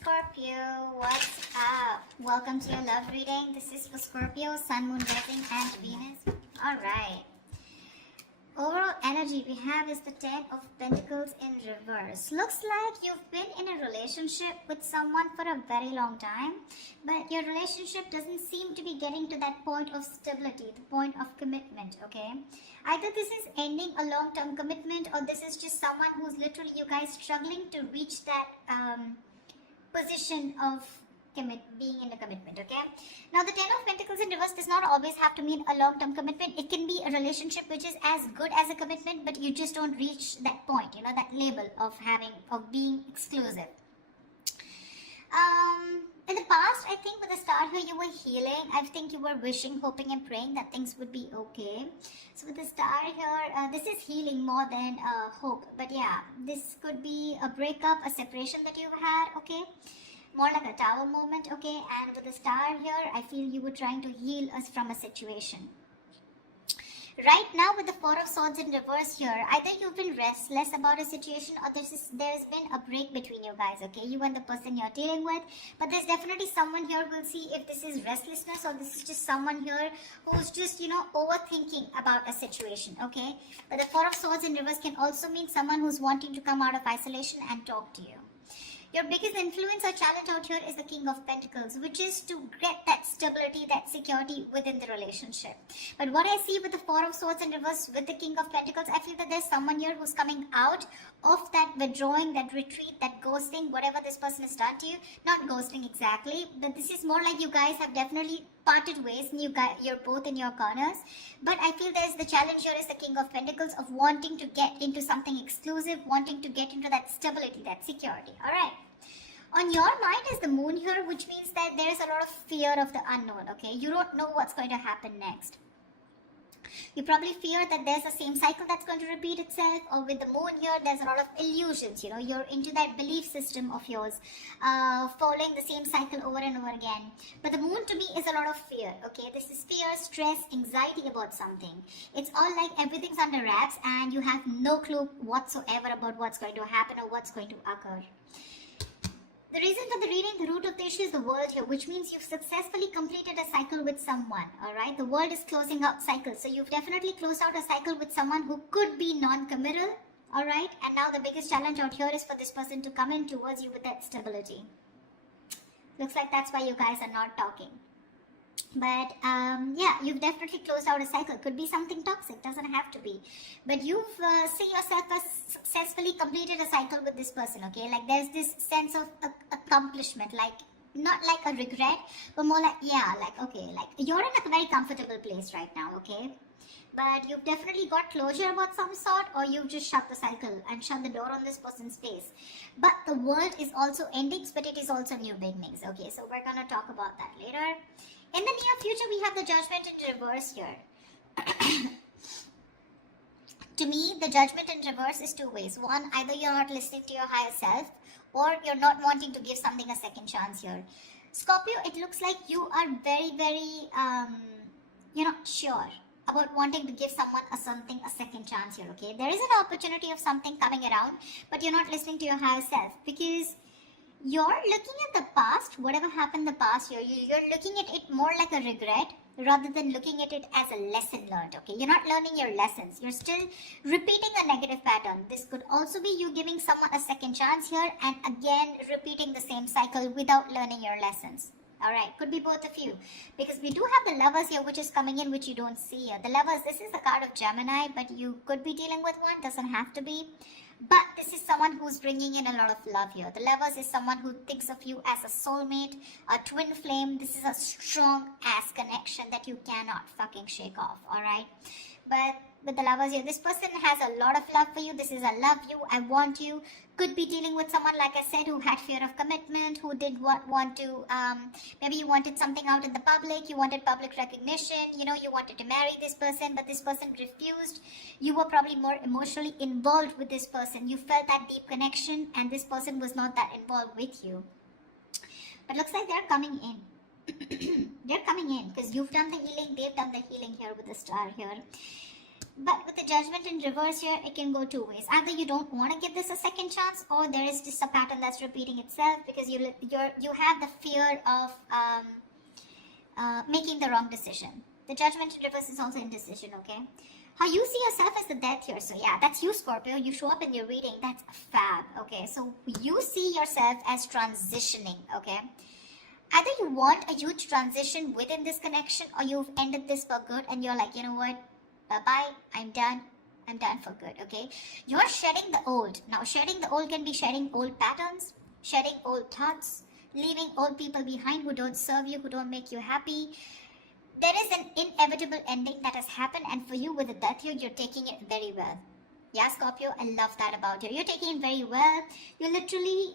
Scorpio, what's up? Welcome to your love reading. This is for Scorpio, Sun, Moon, Rising, and Venus. Alright. Overall energy we have is the Ten of Pentacles in reverse. Looks like you've been in a relationship with someone for a very long time, but your relationship doesn't seem to be getting to that point of stability, the point of commitment, okay? Either this is ending a long-term commitment, or this is just someone who's literally, you guys, struggling to reach that position of being in a commitment, okay? Now, the Ten of Pentacles in reverse does not always have to mean a long-term commitment. It can be a relationship which is as good as a commitment, but you just don't reach that point, you know, that label of being exclusive. In the past, I think with the Star here, you were healing. I think you were wishing, hoping, and praying that things would be okay. So with the Star here, this is healing more than hope. But yeah, this could be a breakup, a separation that you've had, okay? More like a Tower moment, okay? And with the Star here, I feel you were trying to heal us from a situation. Right now, with the Four of Swords in reverse here, either you've been restless about a situation, or there's been a break between you guys, okay? You and the person you're dealing with. But there's definitely someone here who'll see if this is restlessness, or this is just someone here who's just, you know, overthinking about a situation, okay? But the Four of Swords in reverse can also mean someone who's wanting to come out of isolation and talk to you. Your biggest influence or challenge out here is the King of Pentacles, which is to get that stability, that security within the relationship. But what I see with the Four of Swords in reverse with the King of Pentacles, I feel that there's someone here who's coming out of that withdrawing, that retreat, that ghosting, whatever this person has done to you. Not ghosting exactly, but this is more like you guys have definitely parted ways and you're both in your corners. But I feel there's the challenge here is the King of Pentacles of wanting to get into something exclusive, wanting to get into that stability, that security. Alright. On your mind is the Moon here, which means that there's a lot of fear of the unknown, okay? You don't know what's going to happen next. You probably fear that there's the same cycle that's going to repeat itself, or with the Moon here, there's a lot of illusions, you know, you're into that belief system of yours, following the same cycle over and over again. But the Moon to me is a lot of fear, okay? This is fear, stress, anxiety about something. It's all like everything's under wraps and you have no clue whatsoever about what's going to happen or what's going to occur. The reason for the reading, the root of the issue is the world here, which means you've successfully completed a cycle with someone, alright? The world is closing out cycles. So you've definitely closed out a cycle with someone who could be non-committal, alright? And now the biggest challenge out here is for this person to come in towards you with that stability. Looks like that's why you guys are not talking. But yeah, you've definitely closed out a cycle. Could be something toxic, doesn't have to be. But you've seen yourself as successfully completed a cycle with this person, okay? Like there's this sense of accomplishment, like not like a regret, but more like, yeah, like, okay, like you're in a very comfortable place right now, okay? But you've definitely got closure about some sort, or you've just shut the cycle and shut the door on this person's face. But the world is also endings, but it is also new beginnings, okay? So we're gonna talk about that later. In the near future, we have the Judgment in reverse here. To me, the Judgment in reverse is two ways. One, either you're not listening to your higher self, or you're not wanting to give something a second chance here. Scorpio, it looks like you are very, very, you're not sure about wanting to give someone a second chance here, okay? There is an opportunity of something coming around, but you're not listening to your higher self because you're looking at the past, whatever happened in the past here, you're looking at it more like a regret rather than looking at it as a lesson learned, okay? You're not learning your lessons. You're still repeating a negative pattern. This could also be you giving someone a second chance here and again repeating the same cycle without learning your lessons. Alright, could be both of you. Because we do have the Lovers here, which is coming in, which you don't see here. The Lovers, this is the card of Gemini, but you could be dealing with one, doesn't have to be. But this is someone who's bringing in a lot of love here. The Lovers is someone who thinks of you as a soulmate, a twin flame. This is a strong ass connection that you cannot fucking shake off, alright? But with the Lovers here, this person has a lot of love for you. This is a love you, I want you. Could be dealing with someone, like I said, who had fear of commitment, who did want to, maybe you wanted something out in the public, you wanted public recognition, you know, you wanted to marry this person, but this person refused. You were probably more emotionally involved with this person. You felt that deep connection, and this person was not that involved with you. But looks like they're coming in. They're coming in, because you've done the healing, they've done the healing here with the Star here. But with the judgment in reverse here, it can go two ways. Either you don't want to give this a second chance, or there is just a pattern that's repeating itself because you have the fear of making the wrong decision. The judgment in reverse is also indecision, okay? How you see yourself as the death here. So yeah, that's you, Scorpio. You show up in your reading. That's fab, okay? So you see yourself as transitioning, okay? Either you want a huge transition within this connection, or you've ended this for good and you're like, you know what? Bye-bye. I'm done. I'm done for good, okay? You're shedding the old. Now, shedding the old can be shedding old patterns, shedding old thoughts, leaving old people behind who don't serve you, who don't make you happy. There is an inevitable ending that has happened, and for you with the death here, you're taking it very well. Yeah, Scorpio, I love that about you. You're taking it very well. You're literally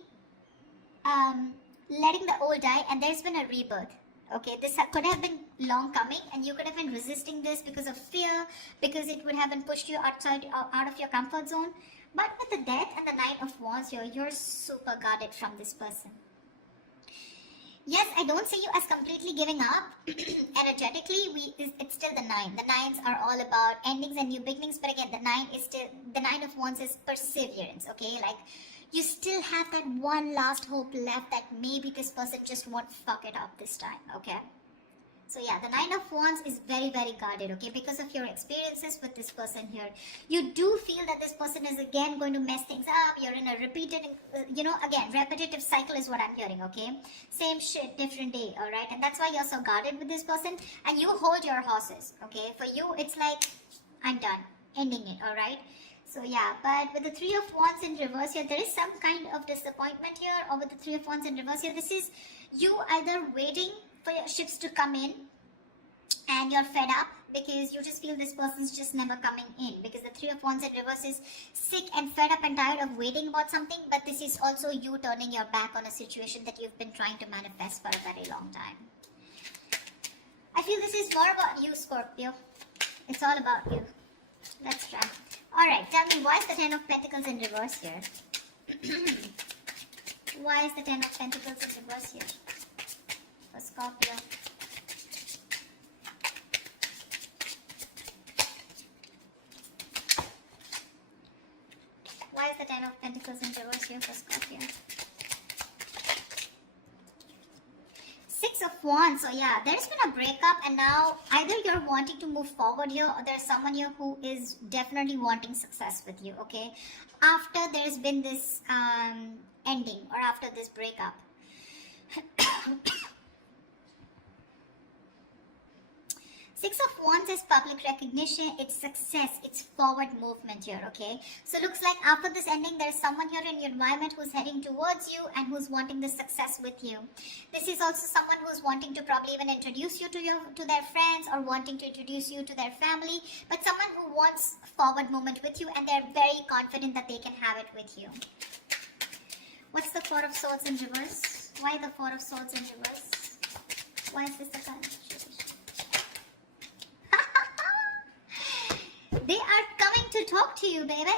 letting the old die, and there's been a rebirth. Okay, this could have been long coming, and you could have been resisting this because of fear, because it would have been pushed you out of your comfort zone. But with the death and the Nine of Wands here, you're super guarded from this person. Yes, I don't see you as completely giving up. Energetically, it's still the nine. The nines are all about endings and new beginnings, but again, the Nine of Wands is perseverance, okay? Like, you still have that one last hope left that maybe this person just won't fuck it up this time, okay? So yeah, the Nine of Wands is very, very guarded, okay? Because of your experiences with this person here. You do feel that this person is again going to mess things up. You're in a repeated, again, repetitive cycle is what I'm hearing, okay? Same shit, different day, alright? And that's why you're so guarded with this person. And you hold your horses, okay? For you, it's like, I'm done, ending it, alright? So yeah, but with the Three of Wands in reverse here, there is some kind of disappointment here. Or with the Three of Wands in reverse here, this is you either waiting for your ships to come in and you're fed up because you just feel this person's just never coming in, because the Three of Wands in reverse is sick and fed up and tired of waiting about something. But this is also you turning your back on a situation that you've been trying to manifest for a very long time. I feel this is more about you, Scorpio. It's all about you. Let's try. Alright, tell me, why is the Ten of Pentacles in reverse here? Why is the Ten of Pentacles in reverse here for Scorpio? Why is the Ten of Pentacles in reverse here for Scorpio? Six of Wands. So yeah, there's been a breakup, and now either you're wanting to move forward here, or there's someone here who is definitely wanting success with you, okay? After there's been this ending, or after this breakup. Six of Wands is public recognition, it's success, it's forward movement here, okay? So looks like after this ending, there's someone here in your environment who's heading towards you and who's wanting this success with you. This is also someone who's wanting to probably even introduce you to their friends, or wanting to introduce you to their family, but someone who wants forward movement with you, and they're very confident that they can have it with you. What's the Four of Swords in reverse? Why the Four of Swords in reverse? Why is this the card? They are coming to talk to you, baby.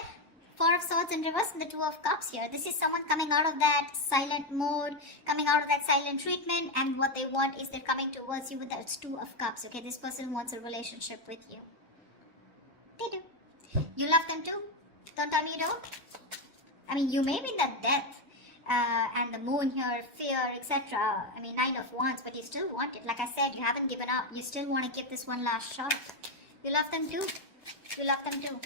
Four of Swords in reverse and the Two of Cups here. This is someone coming out of that silent mode, coming out of that silent treatment, and what they want is they're coming towards you with that Two of Cups, okay? This person wants a relationship with you. They do. You love them too? Don't tell me you don't. I mean, you may be in that death and the moon here, fear, etc. I mean, Nine of Wands, but you still want it. Like I said, you haven't given up. You still want to give this one last shot. You love them too? You love them too.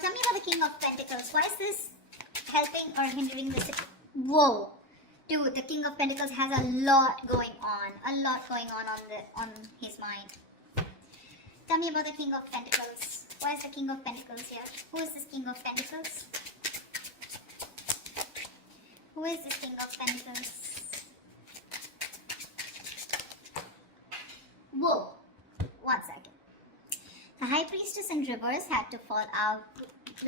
Tell me about the King of Pentacles. Why is this helping or hindering this? Whoa. Dude, the King of Pentacles has a lot going on. A lot going on his mind. Tell me about the King of Pentacles. Why is the King of Pentacles here? Who is this King of Pentacles? Who is this King of Pentacles? Whoa. 1 second. The High Priestess in reverse had to fall out.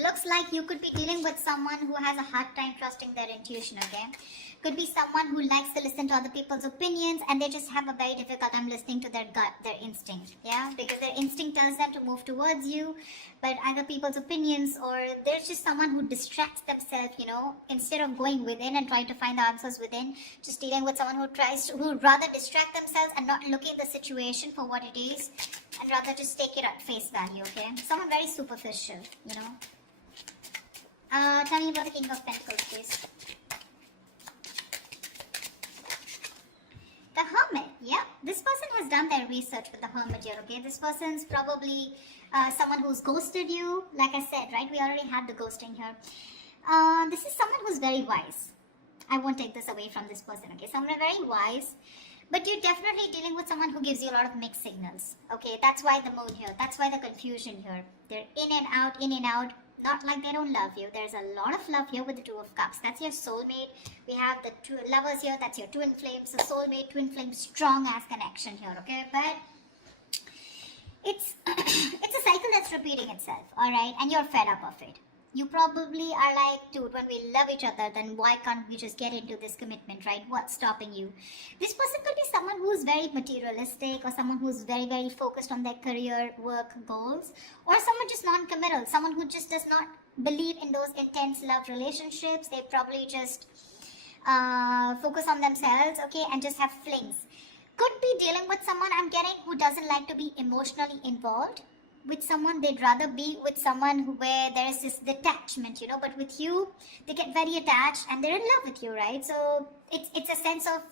Looks like you could be dealing with someone who has a hard time trusting their intuition, okay? Could be someone who likes to listen to other people's opinions, and they just have a very difficult time listening to their gut, their instinct, yeah? Because their instinct tells them to move towards you, but other people's opinions, or there's just someone who distracts themselves, you know, instead of going within and trying to find the answers within, just dealing with someone who would rather distract themselves and not looking at the situation for what it is, and rather just take it at face value, okay? Someone very superficial, you know. Tell me about the King of Pentacles, please. The Hermit, yeah. This person has done their research with the Hermit here, okay? This person's probably someone who's ghosted you. Like I said, right? We already had the ghosting here. This is someone who's very wise. I won't take this away from this person, okay? Someone very wise. But you're definitely dealing with someone who gives you a lot of mixed signals, okay? That's why the moon here. That's why the confusion here. They're in and out, in and out. Not like they don't love you. There's a lot of love here with the Two of Cups. That's your soulmate. We have the two lovers here. That's your twin flames. So soulmate, twin flame, strong ass connection here, okay? But it's it's a cycle that's repeating itself, all right? And you're fed up of it. You probably are like, dude, when we love each other, then why can't we just get into this commitment, right? What's stopping you? This person could be someone who's very materialistic, or someone who's very, very focused on their career, work, goals, or someone just non-committal, someone who just does not believe in those intense love relationships. They probably just focus on themselves, okay, and just have flings. Could be dealing with someone, I'm getting, who doesn't like to be emotionally involved with someone. They'd rather be with someone where there is this detachment, you know, but with you, they get very attached and they're in love with you, right? So it's a sense of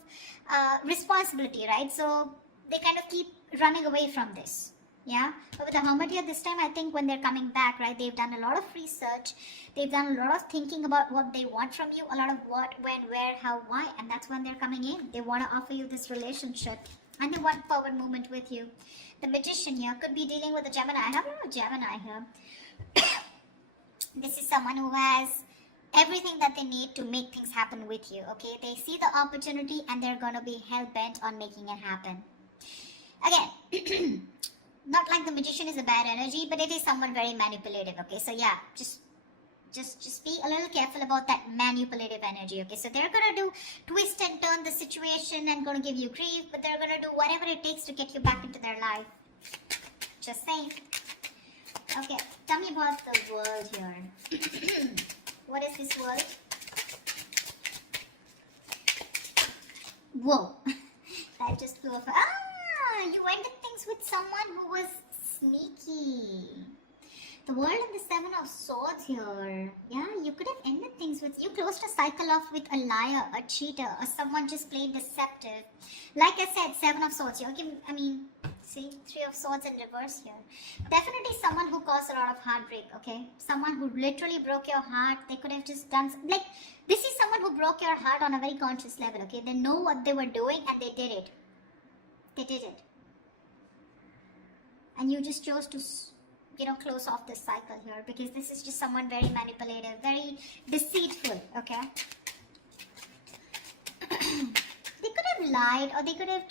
responsibility, right? So they kind of keep running away from this, yeah? But with the Hermit here this time, I think when they're coming back, right, they've done a lot of research, they've done a lot of thinking about what they want from you, a lot of what, when, where, how, why, and that's when they're coming in. They want to offer you this relationship and they want forward movement with you. The Magician here could be dealing with a Gemini. I have a lot of Gemini here. This is someone who has everything that they need to make things happen with you, okay? They see the opportunity and they're going to be hell-bent on making it happen. Again, not like the Magician is a bad energy, but it is someone very manipulative, okay? So yeah, just be a little careful about that manipulative energy, okay? So they're going to do twist and turn the situation and going to give you grief, but they're going to do whatever it takes to get you back into their life. Just saying. Okay, tell me about the world here. What is this world? Whoa. That just flew off. Ah, you ended things with someone who was sneaky. The World and the Seven of Swords here. Yeah, you could have ended things with... You closed a cycle off with a liar, a cheater, or someone just plain deceptive. Like I said, Seven of Swords. I mean, see, Three of Swords in reverse here. Definitely someone who caused a lot of heartbreak, okay? Someone who literally broke your heart. They could have just done... Like, this is someone who broke your heart on a very conscious level, okay? They know what they were doing and they did it. They did it. And you just chose to... you know, close off this cycle here, because this is just someone very manipulative, very deceitful, okay? They could have lied, or they could have,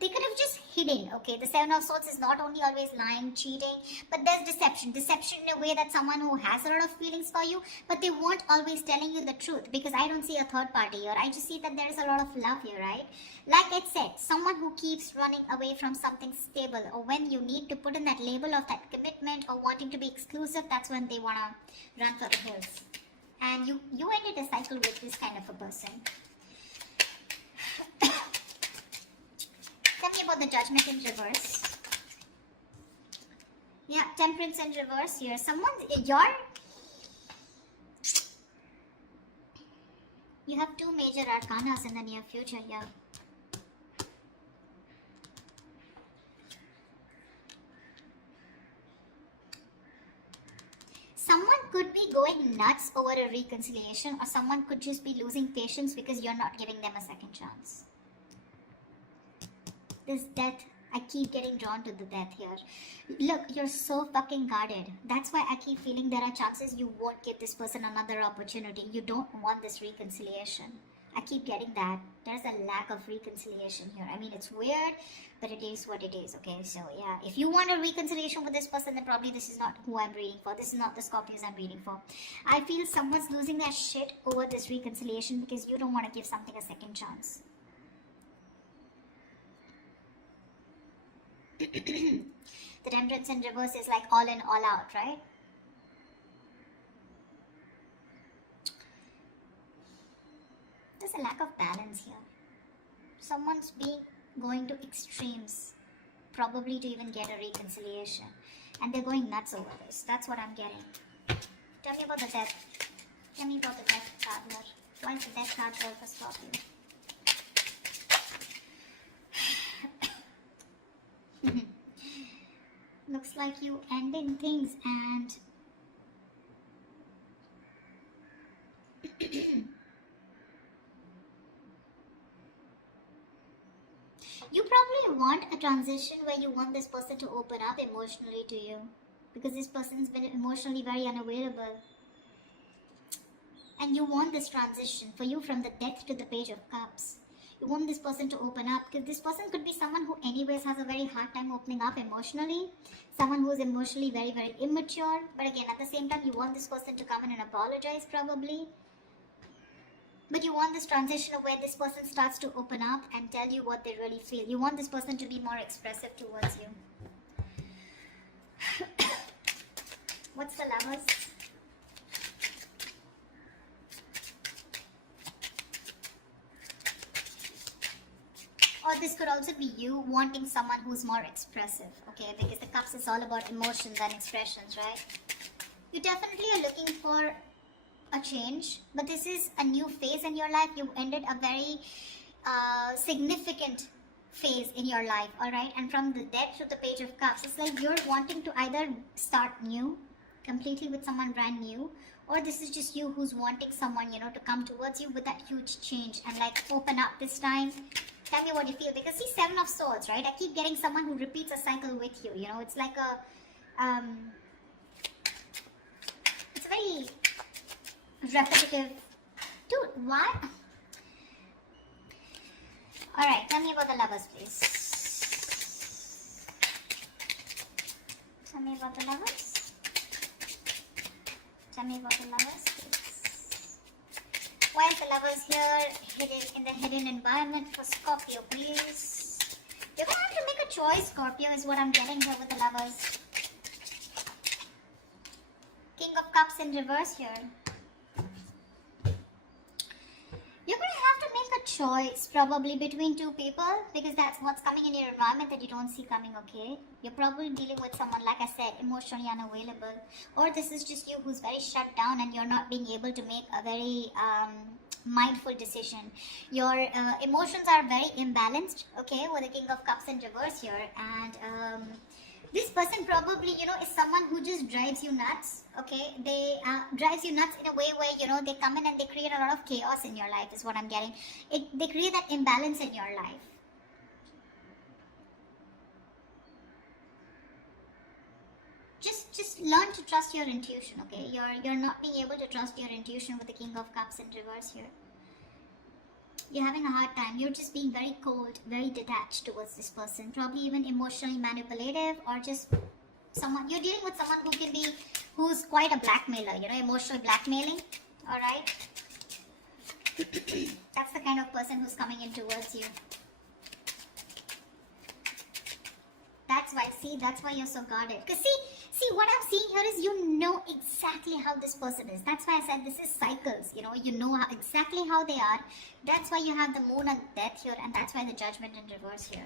they could have just hidden, okay? The Seven of Swords is not only always lying, cheating, but there's deception. Deception in a way that someone who has a lot of feelings for you, but they won't always telling you the truth, because I don't see a third party here. I just see that there is a lot of love here, right? Like I said, someone who keeps running away from something stable, or when you need to put in that label of that commitment or wanting to be exclusive, that's when they want to run for the hills. And you ended a cycle with this kind of a person. Tell me about the Judgment in reverse. Yeah, Temperance in reverse here. You have two major arcanas in the near future here. Someone could be going nuts over a reconciliation, or someone could just be losing patience because you're not giving them a second chance. This death, I keep getting drawn to the death here. Look, you're so fucking guarded. That's why I keep feeling there are chances you won't give this person another opportunity. You don't want this reconciliation. I keep getting that. There's a lack of reconciliation here. I mean, it's weird, but it is what it is, okay? So, yeah, if you want a reconciliation with this person, then probably this is not who I'm reading for. This is not the Scorpios I'm reading for. I feel someone's losing their shit over this reconciliation because you don't want to give something a second chance. The Temperance in reverse is like all in, all out, right? There's a lack of balance here. Someone's going to extremes, probably to even get a reconciliation. And they're going nuts over this. That's what I'm getting. Tell me about the death. Tell me about the death card here. Why is the death card there for Scorpio? Looks like you ending things and you probably want a transition where you want this person to open up emotionally to you, because this person's been emotionally very unavailable. And you want this transition for you from the Death to the Page of Cups. You want this person to open up, because this person could be someone who anyways has a very hard time opening up emotionally. Someone who is emotionally very, very immature. But again, at the same time, you want this person to come in and apologize probably. But you want this transition of where this person starts to open up and tell you what they really feel. You want this person to be more expressive towards you. What's the Lovers? Or this could also be you wanting someone who's more expressive, okay? Because the Cups is all about emotions and expressions, right? You definitely are looking for a change, but this is a new phase in your life. You ended a very significant phase in your life, alright? And from the Death to the Page of Cups, it's like you're wanting to either start new, completely with someone brand new, or this is just you who's wanting someone, you know, to come towards you with that huge change and like open up this time. Tell me what you feel, because see, Seven of Swords, right? I keep getting someone who repeats a cycle with you, you know, it's like a, it's very repetitive. Dude, what? Alright, tell me about the Lovers, please. Tell me about the Lovers. Tell me about the Lovers, please. Why is the Lovers here hidden in the hidden environment for Scorpio, please? You're gonna have to make a choice, Scorpio, is what I'm getting here with the Lovers. King of Cups in reverse here. You're going to have to make a choice probably between two people, because that's what's coming in your environment that you don't see coming, okay? You're probably dealing with someone, like I said, emotionally unavailable. Or this is just you who's very shut down and you're not being able to make a very mindful decision. Your emotions are very imbalanced, okay, with the King of Cups in reverse here. And this person probably, you know, is someone who just drives you nuts, okay? They drives you nuts in a way where, you know, they come in and they create a lot of chaos in your life is what I'm getting. They create that imbalance in your life. Just learn to trust your intuition, okay? You're not being able to trust your intuition with the King of Cups in reverse here. You're having a hard time. You're just being very cold, very detached towards this person. Probably even emotionally manipulative, or just someone, you're dealing with someone who's quite a blackmailer, you know, emotionally blackmailing, alright? That's the kind of person who's coming in towards you. That's why you're so guarded. Because see, what I'm seeing here is you know exactly how this person is. That's why I said this is cycles, you know exactly how they are. That's why you have the Moon and Death here, and that's why the Judgment in reverse here.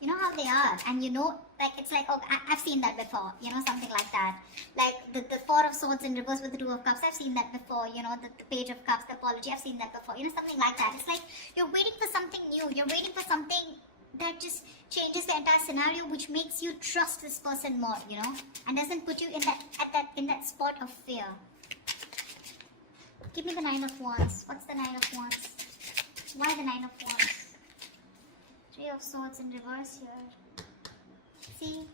You know how they are, and you know, like, it's like, oh, I've seen that before, you know, something like that. Like the Four of Swords in reverse with the Two of Cups, I've seen that before, you know, the Page of Cups, the Apology, I've seen that before, you know, something like that. It's like you're waiting for something new, you're waiting for something that just changes the entire scenario, which makes you trust this person more, you know, and doesn't put you in that spot of fear. Give me the Nine of Wands. What's the Nine of Wands? Why the Nine of Wands? Three of Swords in reverse here. See,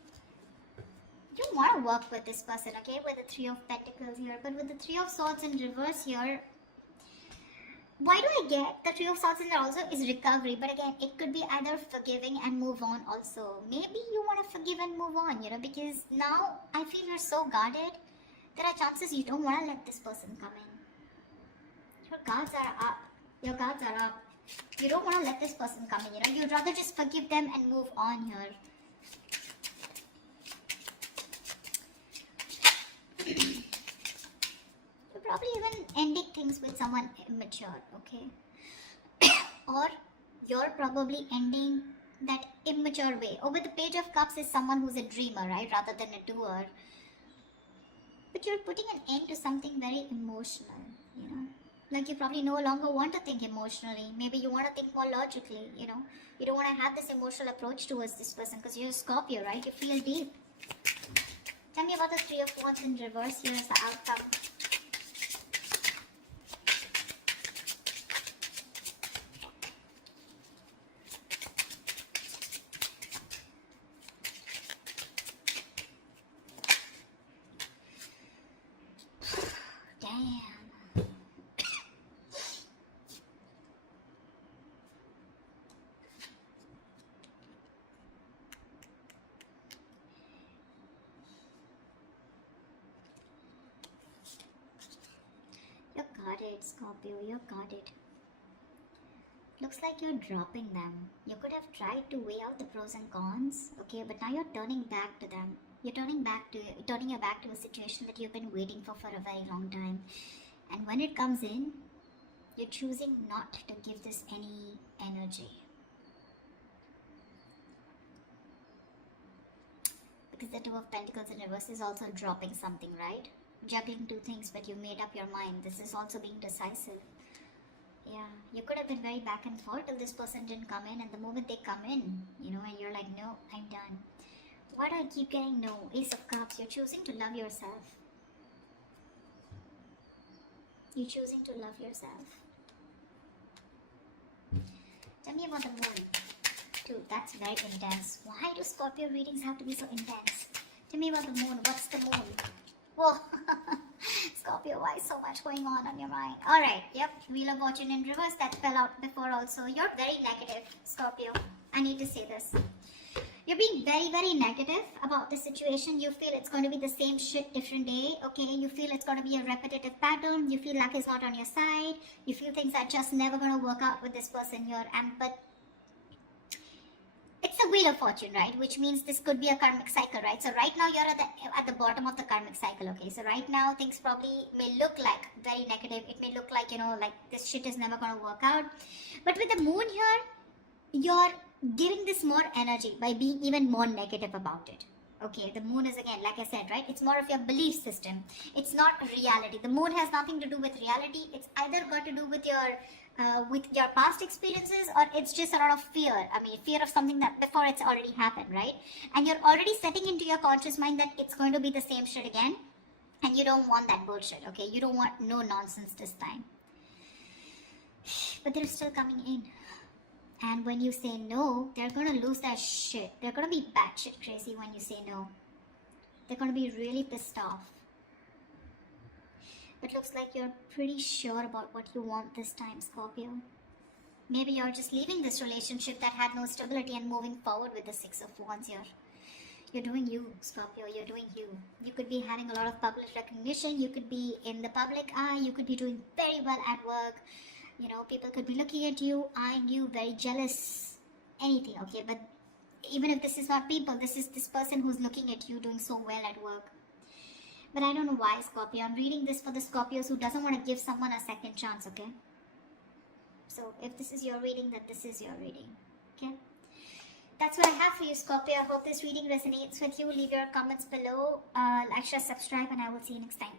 you want to work with this person, okay, with the Three of Pentacles here, but with the Three of Swords in reverse here, why do I get the Three of Swords in there also is recovery, but again, it could be either forgiving and move on also. Maybe you want to forgive and move on, you know, because now I feel you're so guarded. There are chances you don't want to let this person come in. Your guards are up. Your guards are up. You don't want to let this person come in, you know. You'd rather just forgive them and move on here. things with someone immature, okay? Or you're probably ending that immature way. Or with the Page of Cups is someone who's a dreamer, right, rather than a doer. But you're putting an end to something very emotional, you know. Like you probably no longer want to think emotionally. Maybe you want to think more logically, you know. You don't want to have this emotional approach towards this person because you're a Scorpio, right? You feel deep. Tell me about the Three of Wands in reverse. Here's the outcome. You got it, Scorpio, you got it. Looks like you're dropping them. You could have tried to weigh out the pros and cons, okay, but now you're turning back to them. You're turning your back to a situation that you've been waiting for a very long time. And when it comes in, you're choosing not to give this any energy. Because the Two of Pentacles in reverse is also dropping something, right? Juggling two things, but you made up your mind. This is also being decisive. Yeah, you could have been very back and forth till this person didn't come in, and the moment they come in, you know, and you're like, no, I'm done. Why do I keep getting no? Ace of Cups, you're choosing to love yourself. You're choosing to love yourself. Tell me about the moon. Dude, that's very intense. Why do Scorpio readings have to be so intense? Tell me about the moon. What's the moon? Whoa. Scorpio, why so much going on your mind? Alright, yep. Wheel of Fortune in reverse. That fell out before also. You're very negative, Scorpio. I need to say this. You're being very, very negative about the situation. You feel it's going to be the same shit different day, okay? You feel it's going to be a repetitive pattern. You feel luck is not on your side. You feel things are just never going to work out with this person here. But it's a Wheel of Fortune, right? Which means this could be a karmic cycle, right? So right now you're at the bottom of the karmic cycle, okay? So right now things probably may look like very negative. It may look like, you know, like this shit is never going to work out. But with the moon here, you're giving this more energy by being even more negative about it. Okay, the moon is, again, like I said, right? It's more of your belief system. It's not reality. The moon has nothing to do with reality. It's either got to do with your past experiences, or it's just a lot of fear. I mean, fear of something that before it's already happened, right? And you're already setting into your conscious mind that it's going to be the same shit again. And you don't want that bullshit, okay? You don't want no nonsense this time. But they're still coming in. And when you say no, they're going to lose their shit. They're going to be batshit crazy when you say no. They're going to be really pissed off. But looks like you're pretty sure about what you want this time, Scorpio. Maybe you're just leaving this relationship that had no stability and moving forward with the Six of Wands here. You're doing you, Scorpio. You're doing you. You could be having a lot of public recognition. You could be in the public eye. You could be doing very well at work. You know, people could be looking at you, eyeing you, very jealous, anything, okay? But even if this is not people, this is this person who's looking at you doing so well at work. But I don't know why, Scorpio. I'm reading this for the Scorpios who doesn't want to give someone a second chance, okay? So if this is your reading, then this is your reading, okay? That's what I have for you, Scorpio. I hope this reading resonates with you. Leave your comments below, like, share, subscribe, and I will see you next time.